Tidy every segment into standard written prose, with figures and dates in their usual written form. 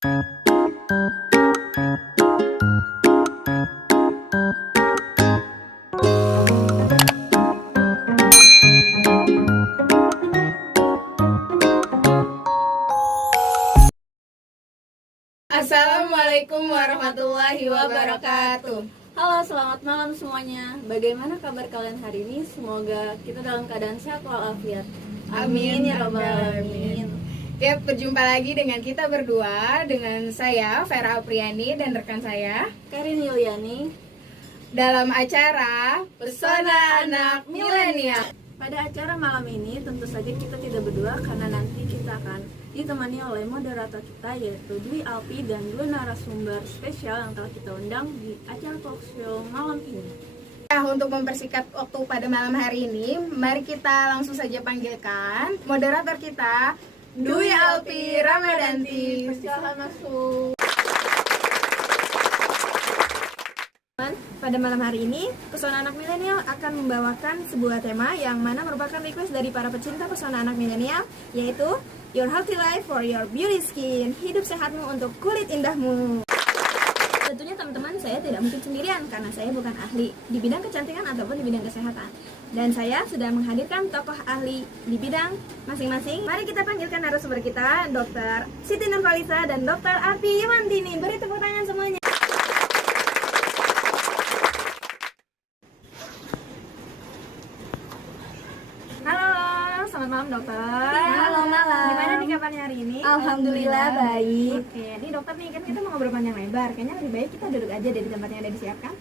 Assalamualaikum warahmatullahi wabarakatuh. Halo, selamat malam semuanya. Bagaimana kabar kalian hari ini? Semoga kita dalam keadaan sehat walafiat. Amin ya rabbal alamin. Ya, berjumpa lagi dengan kita berdua, dengan saya Vera Apriani dan rekan saya Karin Yuliani dalam acara Pesona Anak Milenial. Pada acara malam ini tentu saja kita tidak berdua karena nanti kita akan ditemani oleh moderator kita yaitu Dwi Alpi dan dua narasumber spesial yang telah kita undang di acara talk show malam ini. Nah, untuk mempersingkat waktu pada malam hari ini, mari kita langsung saja panggilkan moderator kita, Dwi Alpi Ramadanti. Silakan masuk. Pada malam hari ini, Pesona Anak Milenial akan membawakan sebuah tema yang mana merupakan request dari para pecinta pesona anak milenial, yaitu Your Healthy Life for Your Beauty Skin. Hidup sehatmu untuk kulit indahmu. Tentunya teman-teman, saya tidak mungkin sendirian karena saya bukan ahli di bidang kecantikan ataupun di bidang kesehatan. Dan saya sudah menghadirkan tokoh ahli di bidang masing-masing. Mari kita panggilkan narasumber kita, Dr. Siti Nurfalisa dan Dr. Arti Yumantini. Beri tepuk tangan semuanya. Selamat malam dokter. Halo malam. Gimana nih kabarnya hari ini? Alhamdulillah baik. Oke, ini dokter nih kan kita mau ngobrol panjang lebar. Kayaknya lebih baik kita duduk aja di tempat yang ada disiapkan.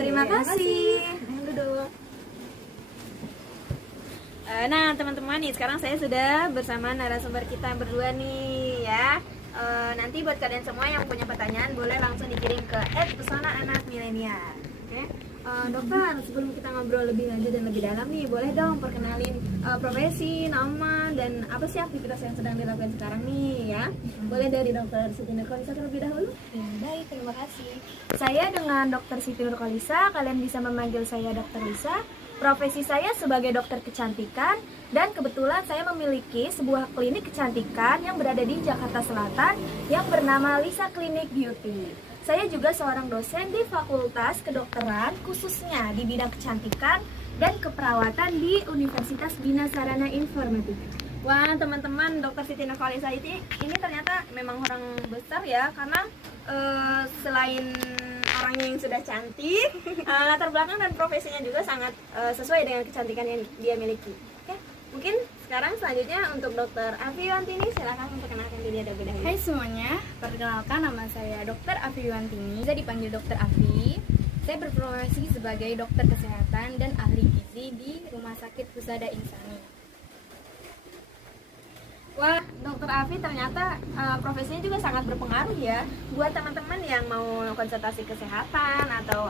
Terima kasih. Duduk. Nah teman-teman nih sekarang saya sudah bersama narasumber kita berdua nih ya. Nanti buat kalian semua yang punya pertanyaan boleh langsung dikirim ke @pesona_anak_milenial. Oke. Dokter, sebelum kita ngobrol lebih lanjut dan lebih dalam nih, boleh dong perkenalin profesi, nama, dan apa sih aktivitas yang sedang dilakukan sekarang nih ya? Boleh dari Dokter Siti Nurfalisa terlebih dahulu? Baik, terima kasih. Saya dengan Dokter Siti Nurfalisa, kalian bisa memanggil saya Dokter Lisa. Profesi saya sebagai dokter kecantikan dan kebetulan saya memiliki sebuah klinik kecantikan yang berada di Jakarta Selatan yang bernama Lisa Clinic Beauty. Saya juga seorang dosen di Fakultas Kedokteran khususnya di bidang kecantikan dan keperawatan di Universitas Bina Sarana Informatika. Wah teman-teman, Dokter Siti Nurfalisa ini ternyata memang orang besar ya, karena selain orangnya yang sudah cantik, latar belakang dan profesinya juga sangat sesuai dengan kecantikan yang dia miliki. Oke, mungkin sekarang selanjutnya untuk Dokter Afi Yuwantini, silakan memperkenalkan diri terlebih dahulu. Hai semuanya, perkenalkan nama saya Dr. Afi Yuwantini, bisa dipanggil Dr. Afi. Saya berprofesi sebagai dokter kesehatan dan ahli gizi di Rumah Sakit Husada Insani. Wah, Dokter Afi ternyata profesinya juga sangat berpengaruh ya. Buat teman-teman yang mau konsultasi kesehatan atau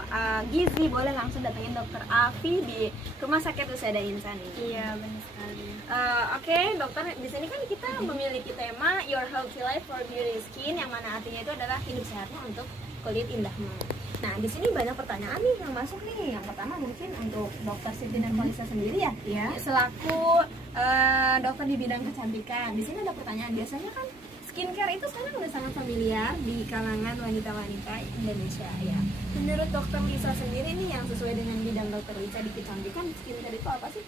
gizi, boleh langsung datengin Dokter Afi di Rumah Sakit Husada Insani. Iya, benar sekali. Oke, dokter, di sini kan kita memiliki tema Your Healthy Life for Beauty Skin, yang mana artinya itu adalah hidup sehatmu untuk kulit indahmu. Nah, di sini banyak pertanyaan nih yang masuk nih. Yang pertama mungkin untuk Dokter Siti Nurfalisa sendiri ya, selaku dokter di bidang kecantikan. Di sini ada pertanyaan, biasanya kan skincare itu sekarang udah sangat familiar di kalangan wanita-wanita Indonesia ya. Menurut Dokter Lisa sendiri nih yang sesuai dengan bidang Dokter Lisa di kecantikan, skincare itu apa sih?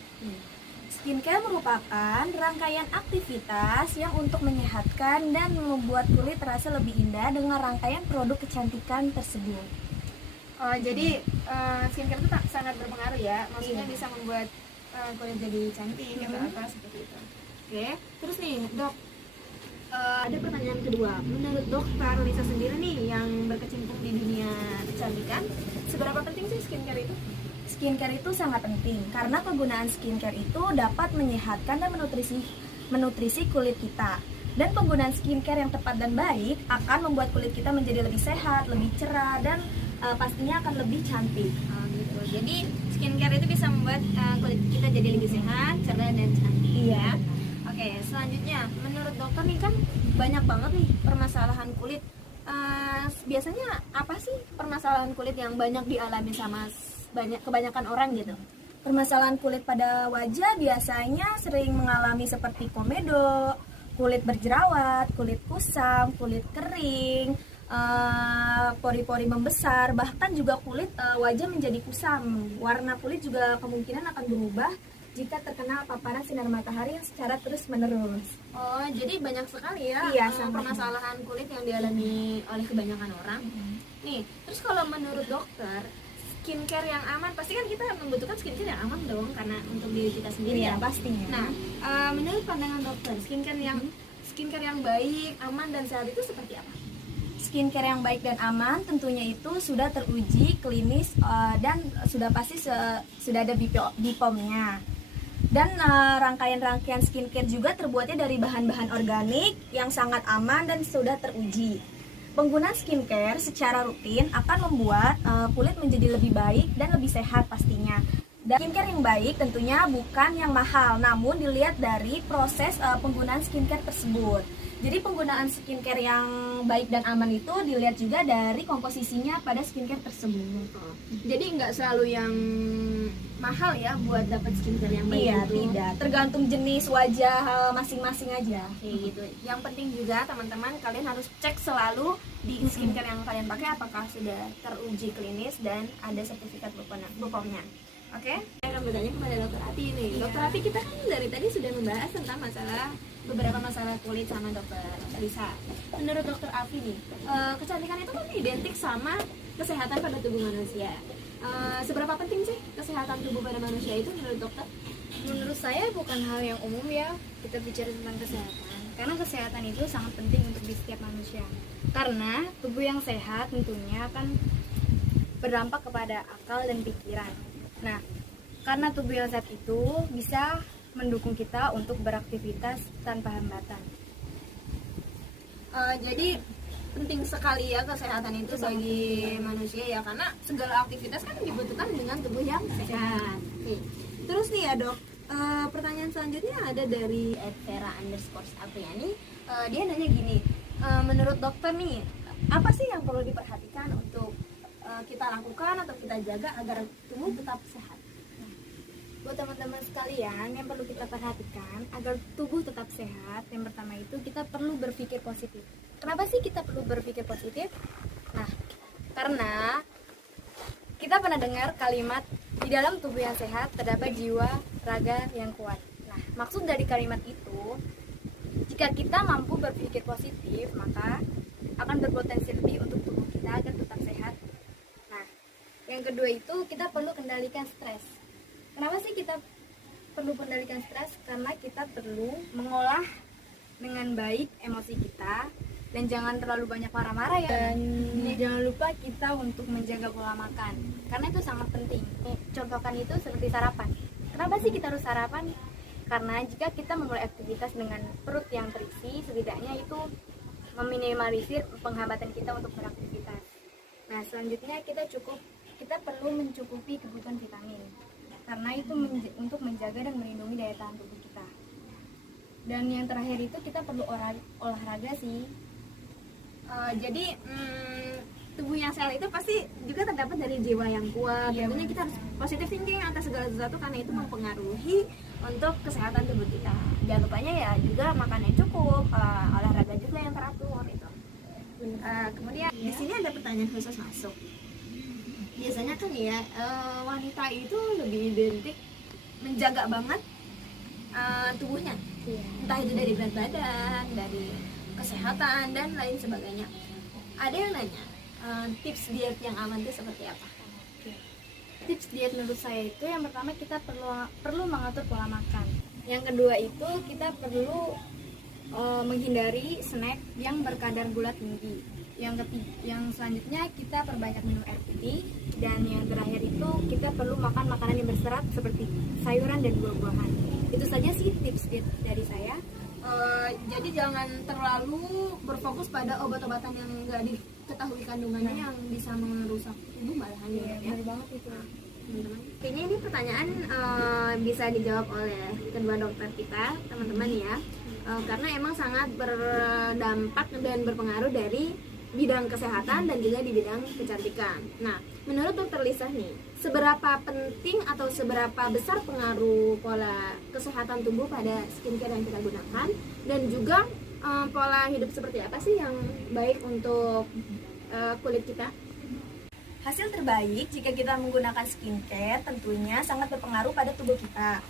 Skincare merupakan rangkaian aktivitas yang untuk menyehatkan dan membuat kulit terasa lebih indah dengan rangkaian produk kecantikan tersebut. Jadi skincare itu sangat berpengaruh ya, maksudnya bisa membuat kulit jadi cantik atau apa seperti itu. Oke, terus nih dok, ada pertanyaan kedua. Menurut Dokter Lisa sendiri nih yang berkecimpung di dunia kecantikan, seberapa penting sih skincare itu? Skincare itu sangat penting karena penggunaan skincare itu dapat menyehatkan dan menutrisi kulit kita. Dan penggunaan skincare yang tepat dan baik akan membuat kulit kita menjadi lebih sehat, lebih cerah, dan pastinya akan lebih cantik. Gitu. Jadi skincare itu bisa membuat kulit kita jadi lebih sehat, cerah, dan cantik. Iya. Oke, selanjutnya menurut dokter nih kan banyak banget nih permasalahan kulit. Biasanya apa sih permasalahan kulit yang banyak dialami sama kebanyakan orang gitu? Permasalahan kulit pada wajah biasanya sering mengalami seperti komedo, kulit berjerawat, kulit kusam, kulit kering, pori-pori membesar, bahkan juga kulit wajah menjadi kusam. Warna kulit juga kemungkinan akan berubah jika terkena paparan sinar matahari yang secara terus-menerus. Oh, jadi banyak sekali ya Iya, permasalahan kulit yang dialami oleh kebanyakan orang. Nih, terus kalau menurut dokter, skincare yang aman, pasti kan kita membutuhkan skincare yang aman dong, karena untuk diri kita sendiri Iya, ya. pastinya. Nah, menurut pandangan dokter, skincare yang baik, aman dan sehat itu seperti apa? Skincare yang baik dan aman tentunya itu sudah teruji klinis dan sudah pasti sudah ada BPOM-nya. Dan rangkaian-rangkaian skincare juga terbuatnya dari bahan-bahan organik yang sangat aman dan sudah teruji. Penggunaan skincare secara rutin akan membuat kulit menjadi lebih baik dan lebih sehat pastinya. Dan skincare yang baik tentunya bukan yang mahal, namun dilihat dari proses penggunaan skincare tersebut. Jadi penggunaan skincare yang baik dan aman itu dilihat juga dari komposisinya pada skincare tersebut. Jadi nggak selalu yang mahal ya buat dapat skincare yang baik Iya, itu. tidak. Tergantung jenis wajah masing-masing aja. Kayak gitu. Yang penting juga teman-teman, kalian harus cek selalu di skincare yang kalian pakai apakah sudah teruji klinis dan ada sertifikat BPOM-nya. Oke? Saya akan bertanya kepada Dokter Ati nih. Dokter Ati, kita kan dari tadi sudah membahas tentang beberapa masalah kulit sama Dokter Lisa. Menurut Dokter Afi nih, kecantikan itu kan identik sama kesehatan pada tubuh manusia. Seberapa penting sih kesehatan tubuh pada manusia itu menurut dokter? Menurut saya bukan hal yang umum ya kita bicara tentang kesehatan. Karena kesehatan itu sangat penting untuk di setiap manusia. Karena tubuh yang sehat tentunya akan berdampak kepada akal dan pikiran. Nah, karena tubuh yang sehat itu bisa mendukung kita untuk beraktivitas tanpa hambatan. Jadi penting sekali ya kesehatan itu bagi manusia ya, karena segala aktivitas kan dibutuhkan dengan tubuh yang sehat. Oke. Terus nih ya dok, pertanyaan selanjutnya ada dari @vera_Apriani. Dia nanya gini, menurut dokter nih, apa sih yang perlu diperhatikan untuk kita lakukan atau kita jaga agar tubuh tetap sehat? Buat teman-teman sekalian, yang perlu kita perhatikan agar tubuh tetap sehat, yang pertama itu kita perlu berpikir positif. Kenapa sih kita perlu berpikir positif? Nah, karena kita pernah dengar kalimat di dalam tubuh yang sehat terdapat jiwa raga yang kuat. Nah, maksud dari kalimat itu, jika kita mampu berpikir positif, maka akan berpotensi lebih untuk tubuh kita agar tetap sehat. Nah, yang kedua itu kita perlu kendalikan stres. Kenapa sih kita perlu kendalikan stres? Karena kita perlu mengolah dengan baik emosi kita dan jangan terlalu banyak marah-marah ya. Dan jangan lupa kita untuk menjaga pola makan, karena itu sangat penting. Contohkan itu seperti sarapan. Kenapa sih kita harus sarapan? Karena jika kita memulai aktivitas dengan perut yang terisi, setidaknya itu meminimalisir penghambatan kita untuk beraktivitas. Nah, selanjutnya kita perlu mencukupi kebutuhan vitamin. Karena itu untuk menjaga dan melindungi daya tahan tubuh kita. Dan yang terakhir itu kita perlu olahraga sih. Jadi tubuh yang sehat itu pasti juga terdapat dari jiwa yang kuat. Tentunya kita harus positive thinking atas segala sesuatu karena itu mempengaruhi untuk kesehatan tubuh kita. Jangan lupanya ya juga makan yang cukup, olahraga juga yang teratur itu. Kemudian di sini ada pertanyaan khusus masuk. Biasanya kan ya wanita itu lebih identik menjaga banget tubuhnya, entah itu dari berat badan, dari kesehatan dan lain sebagainya. Ada yang nanya, tips diet yang aman itu seperti apa? Tips diet menurut saya itu yang pertama kita perlu mengatur pola makan. Yang kedua itu kita perlu menghindari snack yang berkadar gula tinggi. Yang selanjutnya kita perbanyak minum air putih, dan yang terakhir itu kita perlu makan makanan yang berserat seperti sayuran dan buah-buahan. Itu saja sih tips dari saya. Jadi jangan terlalu berfokus pada obat-obatan yang nggak diketahui kandungannya yang bisa merusak tubuh malahan ya. Benar banget itu. Teman-teman. Kayaknya ini pertanyaan bisa dijawab oleh kedua dokter kita, teman-teman ya. Karena emang sangat berdampak dan berpengaruh dari bidang kesehatan dan juga di bidang kecantikan. Nah, menurut Dokter Lisa nih, seberapa penting atau seberapa besar pengaruh pola kesehatan tubuh pada skincare yang kita gunakan, dan juga pola hidup seperti apa sih yang baik untuk kulit kita? Hasil terbaik jika kita menggunakan skincare tentunya sangat berpengaruh pada tubuh kita.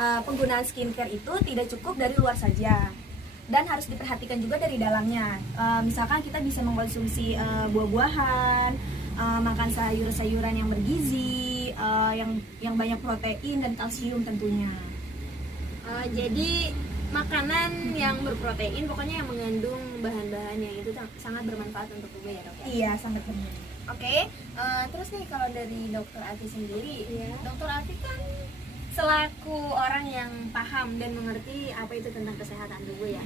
Penggunaan skincare itu tidak cukup dari luar saja dan harus diperhatikan juga dari dalamnya. Misalkan kita bisa mengkonsumsi buah-buahan, makan sayur-sayuran yang bergizi, yang banyak protein dan kalsium tentunya. Jadi makanan yang berprotein, pokoknya yang mengandung bahan-bahan yang itu sangat bermanfaat untuk tubuh ya, Dok? Iya, sangat benar. Oke, terus nih kalau dari Dokter Afi sendiri, Dokter Afi kan selaku orang yang paham dan mengerti apa itu tentang kesehatan tubuh ya.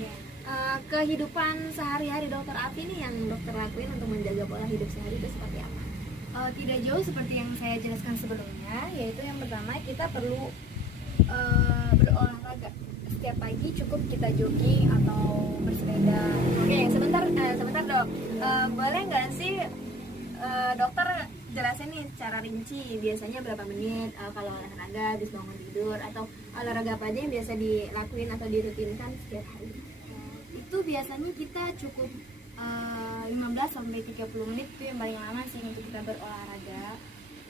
Kehidupan sehari-hari Dokter Afi nih yang dokter lakuin untuk menjaga pola hidup sehari itu seperti apa? Tidak jauh seperti yang saya jelaskan sebelumnya, yaitu yang pertama kita perlu berolahraga. Setiap pagi cukup kita jogging atau bersepeda. Oke, sebentar Dok. Boleh nggak sih dokter jelasin nih secara rinci biasanya berapa menit kalau olahraga habis bangun tidur, atau olahraga apa aja yang biasa dilakuin atau dirutinkan setiap hari? Itu biasanya kita cukup 15-30 menit itu yang paling lama sih untuk kita berolahraga.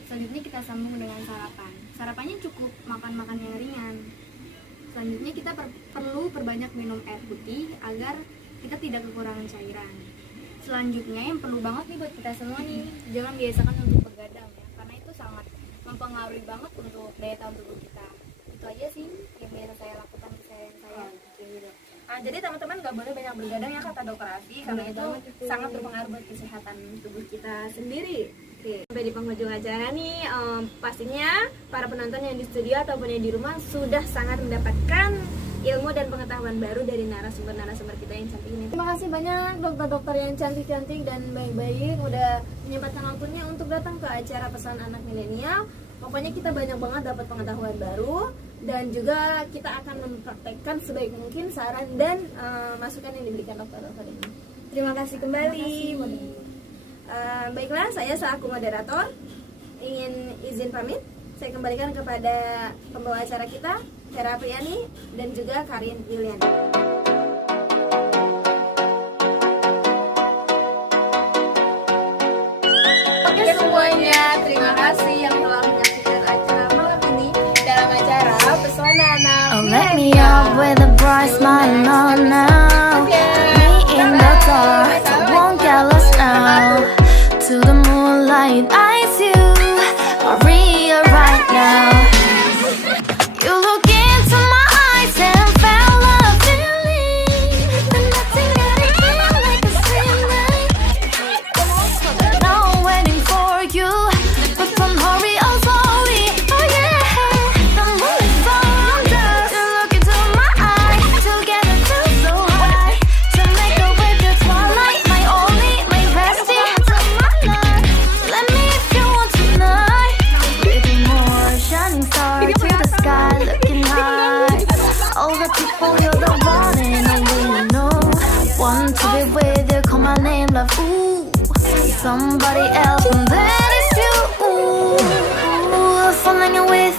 Selanjutnya kita sambung dengan sarapan. Sarapannya cukup makan yang ringan. Selanjutnya kita perlu perbanyak minum air putih agar kita tidak kekurangan cairan. Selanjutnya yang perlu banget nih buat kita semua nih, jangan biasakan untuk begadang ya, karena itu sangat mempengaruhi banget untuk daya tahan tubuh kita. Itu aja sih yang biasa saya lakukan di keseharian saya. Jadi teman-teman nggak boleh banyak bergadang ya kata Dokter Afi, karena itu sangat berpengaruh buat kesehatan tubuh kita sendiri. Oke, sampai di penghujung acara nih, pastinya para penonton yang di studio ataupun yang di rumah sudah sangat mendapatkan ilmu dan pengetahuan baru dari narasumber kita yang cantik ini. Terima kasih banyak dokter-dokter yang cantik-cantik dan baik-baik udah menyempatkan waktunya untuk datang ke acara Pesan Anak Milenial. Pokoknya kita banyak banget dapat pengetahuan baru, dan juga kita akan mempraktekkan sebaik mungkin saran dan masukan yang diberikan dokter-dokter ini. Terima kasih kembali. Baiklah, saya selaku moderator ingin izin pamit. Saya kembalikan kepada pembawa acara kita, Hera Priani dan juga Karin Yuliani. Oke semuanya, terima kasih yang telah menyaksikan acara malam ini dalam acara Pesona Anak Oh, let me up with a bright smile on now. Me in the dark, I won't get lost now. To the moonlight, eyes you, Maria right now. You look into my eyes and felt a feeling, and nothing that I feel like a ceiling. Now I'm waiting for you, but don't hurry, oh slowly. Oh yeah, the moon is found us. You look into my eyes, together feel so high. To make a way through twilight, my only, my bestie, to my life. Let me if you want tonight. Living more shining star to the sky, looking high. All the people you're the one and only you know. Want to be with you, call my name, love. Ooh, somebody else, and that is you. Ooh, falling with